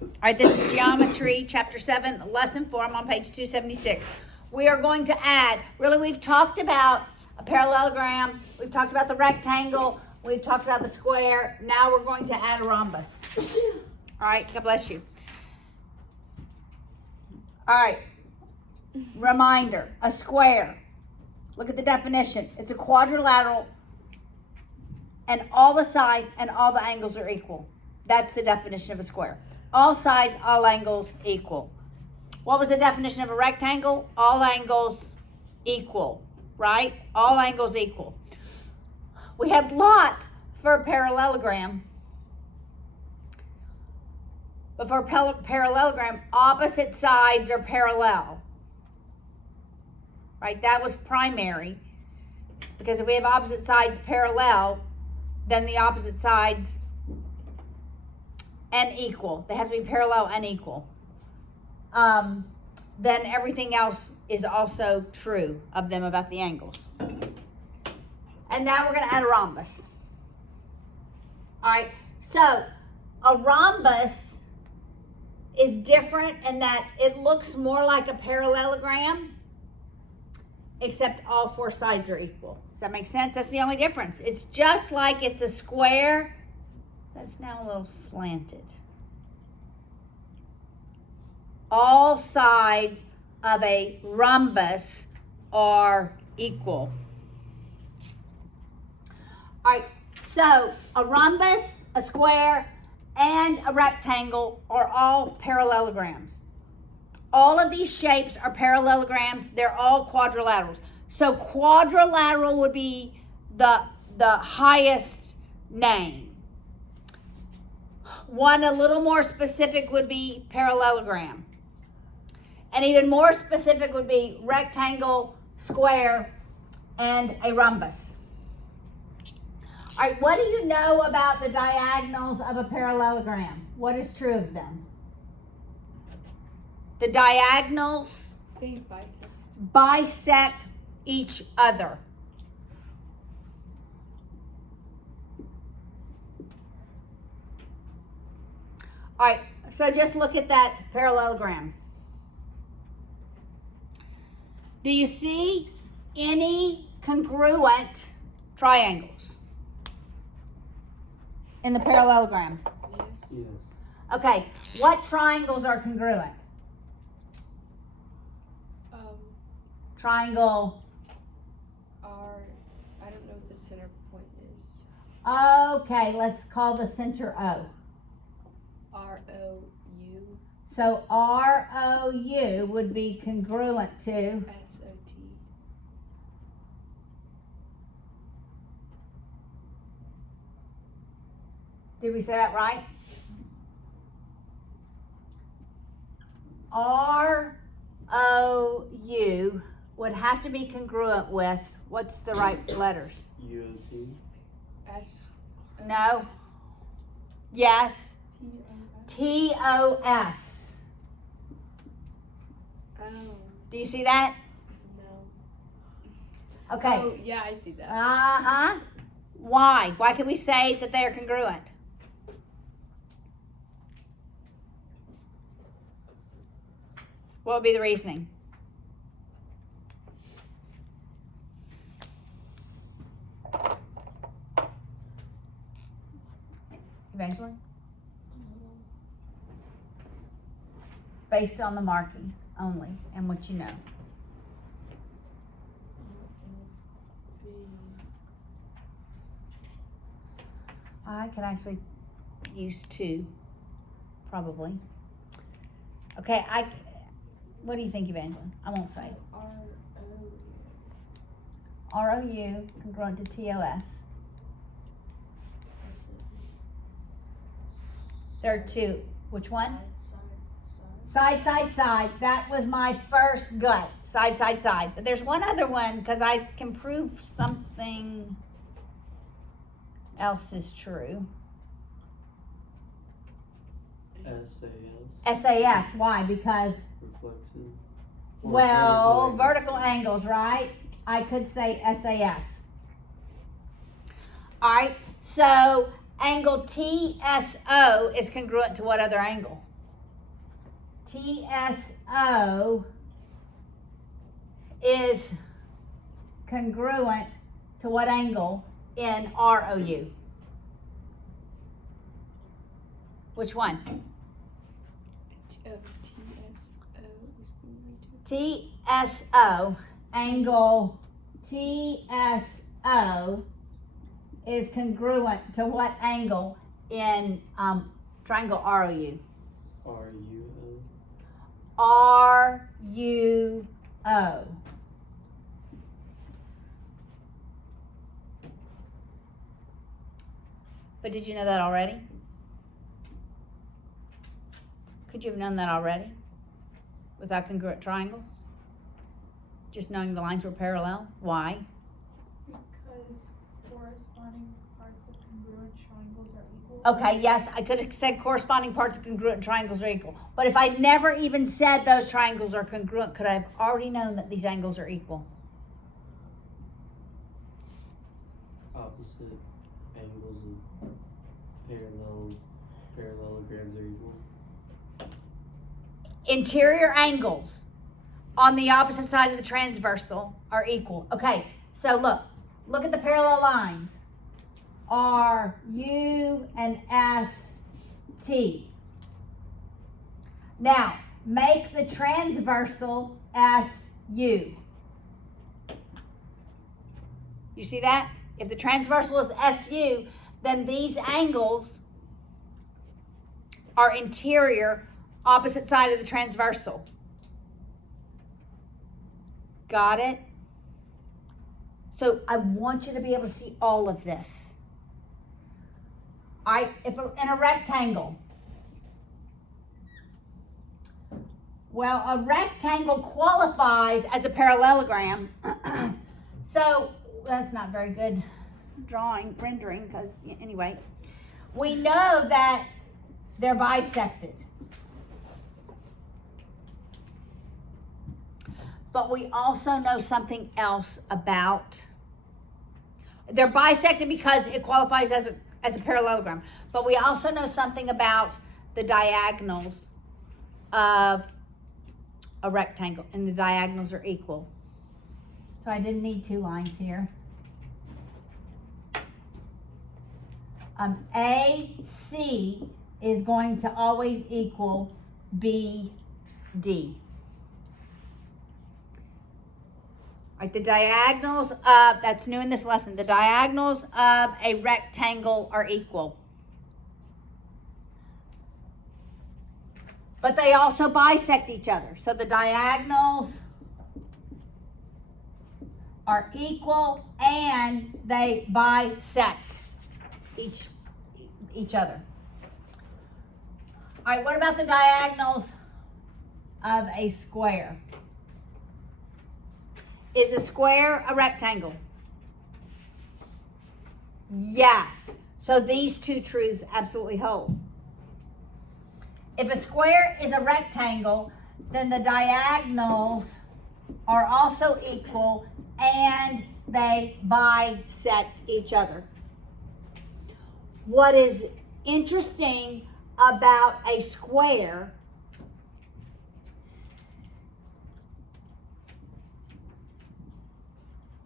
All right, this is Geometry, Chapter 7, Lesson 4. I'm on page 276. We are going to add, really, we've talked about a parallelogram. We've talked about the rectangle. We've talked about the square. Now we're going to add a rhombus. All right, God bless you. All right, reminder, a square. Look at the definition. It's a quadrilateral and all the sides and all the angles are equal. That's the definition of a square. All sides, all angles equal. What was the definition of a rectangle? All angles equal, right? All angles equal. We had lots for a parallelogram. But for a parallelogram, opposite sides are parallel. Right? That was primary. Because if we have opposite sides parallel, then the opposite sides and equal. They have to be parallel and equal. Then everything else is also true of them about the angles. And now we're going to add a rhombus. All right. So a rhombus is different in that it looks more like a parallelogram, except all four sides are equal. Does that make sense? That's the only difference. It's just like it's a square that's now a little slanted. All sides of a rhombus are equal. All right, so a rhombus, a square, and a rectangle are all parallelograms. All of these shapes are parallelograms. They're all quadrilaterals. So quadrilateral would be the highest name. One a little more specific would be parallelogram. And even more specific would be rectangle, square, and a rhombus. All right, what do you know about the diagonals of a parallelogram? What is true of them? The diagonals bisect each other. All right, so just look at that parallelogram. Do you see any congruent triangles in the parallelogram? Yes. Okay, what triangles are congruent? Triangle. I don't know what the center point is. Okay, let's call the center O. ROU. So ROU would be congruent to SOT. Did we say that right? ROU would have to be congruent with, what's the right letters? UOT. No. Yes. TOS. TOS. Oh, Do you see that? no. Okay. Oh, yeah, I see that. Uh-huh. Why? Why can we say that they are congruent? What would be the reasoning? Eventually? Based on the markings only and what you know. I could actually use two, probably. Okay, what do you think, Evangeline? I won't say. ROU congruent to TOS. There are two. Which one? Side, side, side. That was my first gut. Side, side, side. But there's one other one because I can prove something else is true. SAS. SAS. Why? Because, Reflexive. well, vertical angles, right? I could say SAS. All right. So angle TSO is congruent to what other angle? TSO is congruent to what angle in ROU? Which one? TSO is going to. TSO, angle TSO is congruent to what angle in triangle ROU? RUO. RUO. But did you know that already? Could you have known that already? Without congruent triangles? Just knowing the lines were parallel? Why? Because corresponding parts of congruent triangles are equal. Okay, yes, I could have said corresponding parts of congruent triangles are equal. But if I never even said those triangles are congruent, could I have already known that these angles are equal? Opposite angles of parallelograms are equal. Interior angles on the opposite side of the transversal are equal. Okay, so look at the parallel lines. R, U, and S, T. Now, make the transversal S, U. You see that? If the transversal is SU, then these angles are interior, opposite side of the transversal. Got it? So I want you to be able to see all of this. In a rectangle, well, a rectangle qualifies as a parallelogram. So that's not very good rendering, because anyway, we know that they're bisected. But we also know something else about, they're bisected because it qualifies as a parallelogram. But we also know something about the diagonals of a rectangle, and the diagonals are equal. So I didn't need two lines here. AC is going to always equal BD. Right, the diagonals of, that's new in this lesson, the diagonals of a rectangle are equal. But they also bisect each other. So the diagonals are equal and they bisect each other. All right, what about the diagonals of a square? Is a square a rectangle? Yes. So these two truths absolutely hold. If a square is a rectangle, then the diagonals are also equal and they bisect each other. What is interesting about a square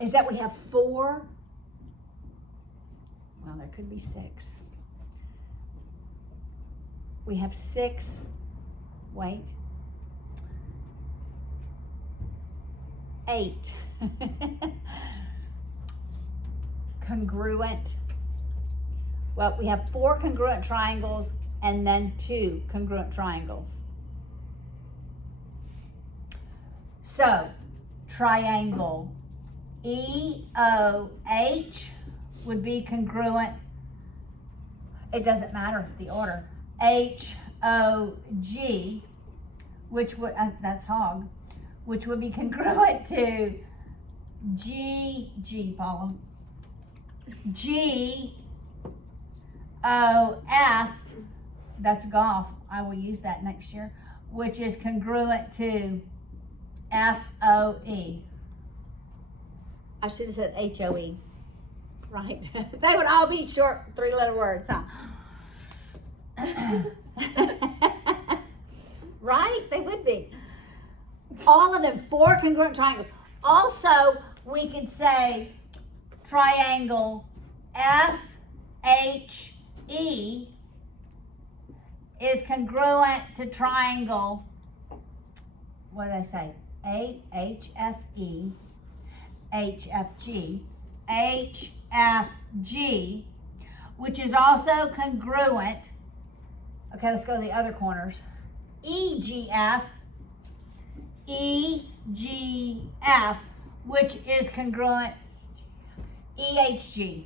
is that we have four, well, there could be six. We have six, eight congruent. Well, we have four congruent triangles and then two congruent triangles. So, triangle EOH would be congruent. It doesn't matter the order. HOG, which would, that's hog, which would be congruent to Paula. GOF, that's golf. I will use that next year, which is congruent to FOE. I should have said HOE, right? They would all be short three-letter words, huh? Right? They could be. All of them, 4 congruent triangles. Also, we could say triangle FHE is congruent to triangle, what did I say? HFE, HFG, HFG, which is also congruent. Okay, let's go to the other corners. EGF, EGF, which is congruent. EHG.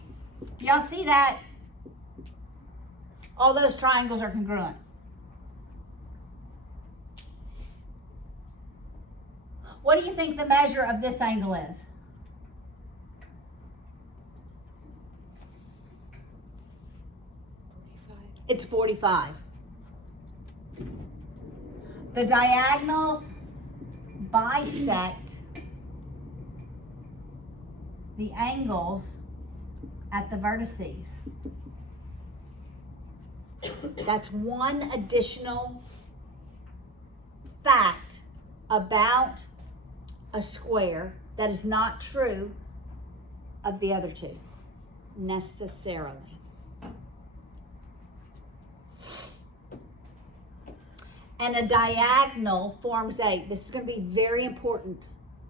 Y'all see that? All those triangles are congruent. What do you think the measure of this angle is? It's 45. The diagonals bisect the angles at the vertices. That's one additional fact about a square that is not true of the other two, necessarily. And a diagonal forms this is going to be very important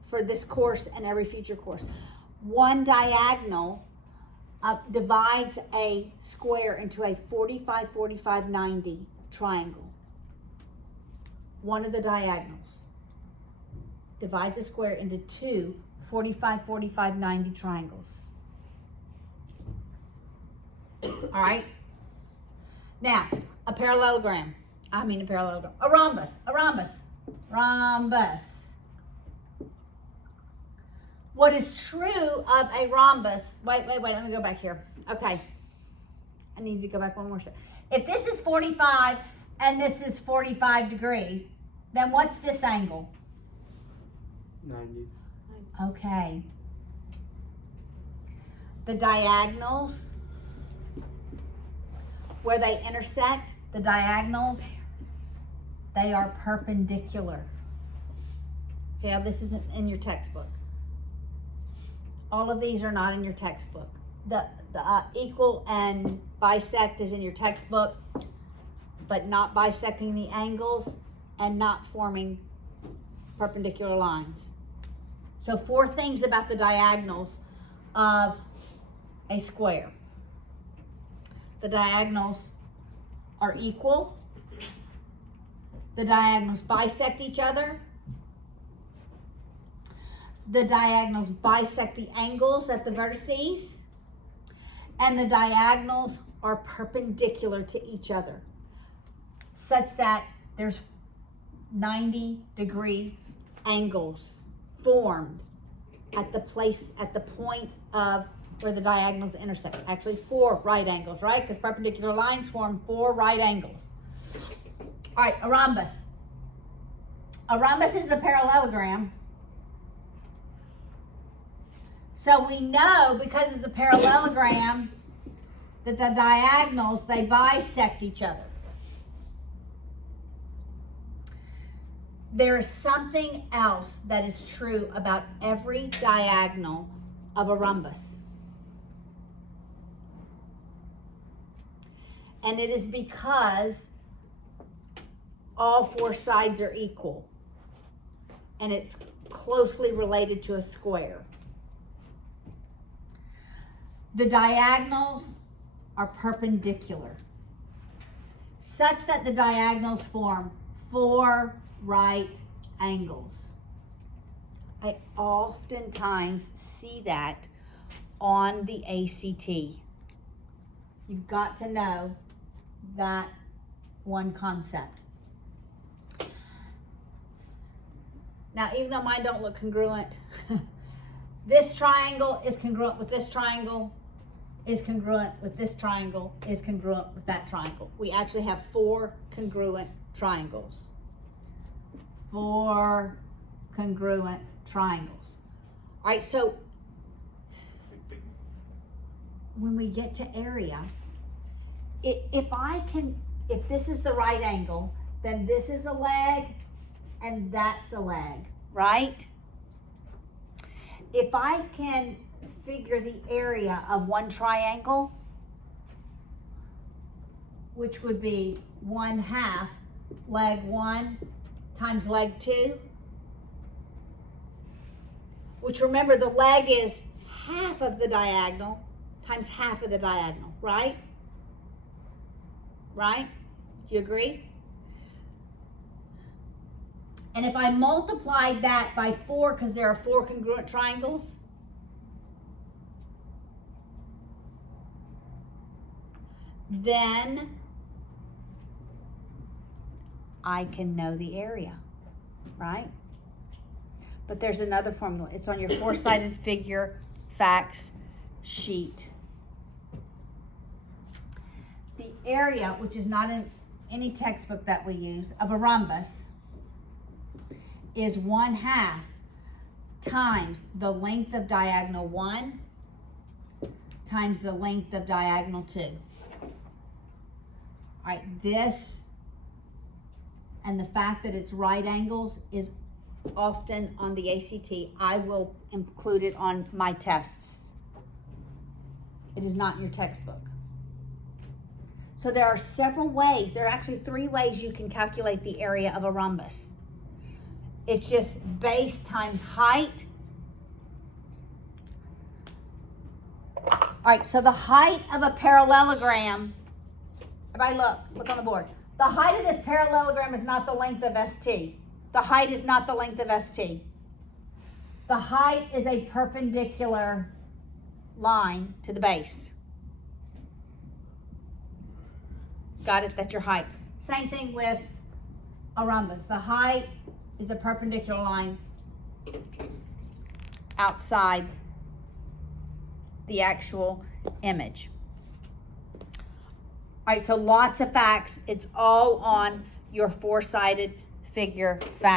for this course and every future course. One diagonal divides a square into a 45, 45, 90 triangle. One of the diagonals divides a square into 2 45, 45, 90 triangles. All right? Now, a parallelogram. A rhombus. Rhombus. What is true of a rhombus, wait, let me go back here. Okay. I need to go back one more second. If this is 45 and this is 45 degrees, then what's this angle? 90. Okay. The diagonals, where they intersect, the diagonals, they are perpendicular. Okay, now this isn't in your textbook. All of these are not in your textbook. The equal and bisect is in your textbook, but not bisecting the angles and not forming perpendicular lines. So 4 things about the diagonals of a square. The diagonals are equal. The diagonals bisect each other. The diagonals bisect the angles at the vertices. And the diagonals are perpendicular to each other, such that there's 90-degree angles formed at the point of where the diagonals intersect. Actually 4 right angles, right? Because perpendicular lines form 4 right angles. All right, a rhombus. A rhombus is a parallelogram. So we know, because it's a parallelogram, that the diagonals, they bisect each other. There is something else that is true about every diagonal of a rhombus. And it is because all 4 sides are equal. And it's closely related to a square. The diagonals are perpendicular, such that the diagonals form 4 right angles. I oftentimes see that on the ACT. You've got to know that one concept. Now, even though mine don't look congruent, this triangle is congruent with this triangle, is congruent with this triangle, is congruent with that triangle. We actually have 4 congruent triangles. 4 congruent triangles. All right, so when we get to area, if this is the right angle, then this is a leg and that's a leg, right? If I can figure the area of one triangle, which would be 1/2 leg 1 times leg 2, which remember the leg is half of the diagonal times half of the diagonal, right? Right? Do you agree? And if I multiplied that by 4, because there are 4 congruent triangles, then I can know the area, right? But there's another formula. It's on your 4-sided figure facts sheet. The area, which is not in any textbook that we use, of a rhombus is 1/2 times the length of diagonal 1 times the length of diagonal 2. All right, this and the fact that it's right angles is often on the ACT. I will include it on my tests. It is not in your textbook. So there are several ways. There are actually 3 ways you can calculate the area of a rhombus. It's just base times height. All right, so the height of a parallelogram, everybody look on the board. The height of this parallelogram is not the length of ST. The height is not the length of ST. The height is a perpendicular line to the base. Got it? That's your height. Same thing with a rhombus. The height is a perpendicular line outside the actual image. All right, so lots of facts. It's all on your 4-sided figure fact.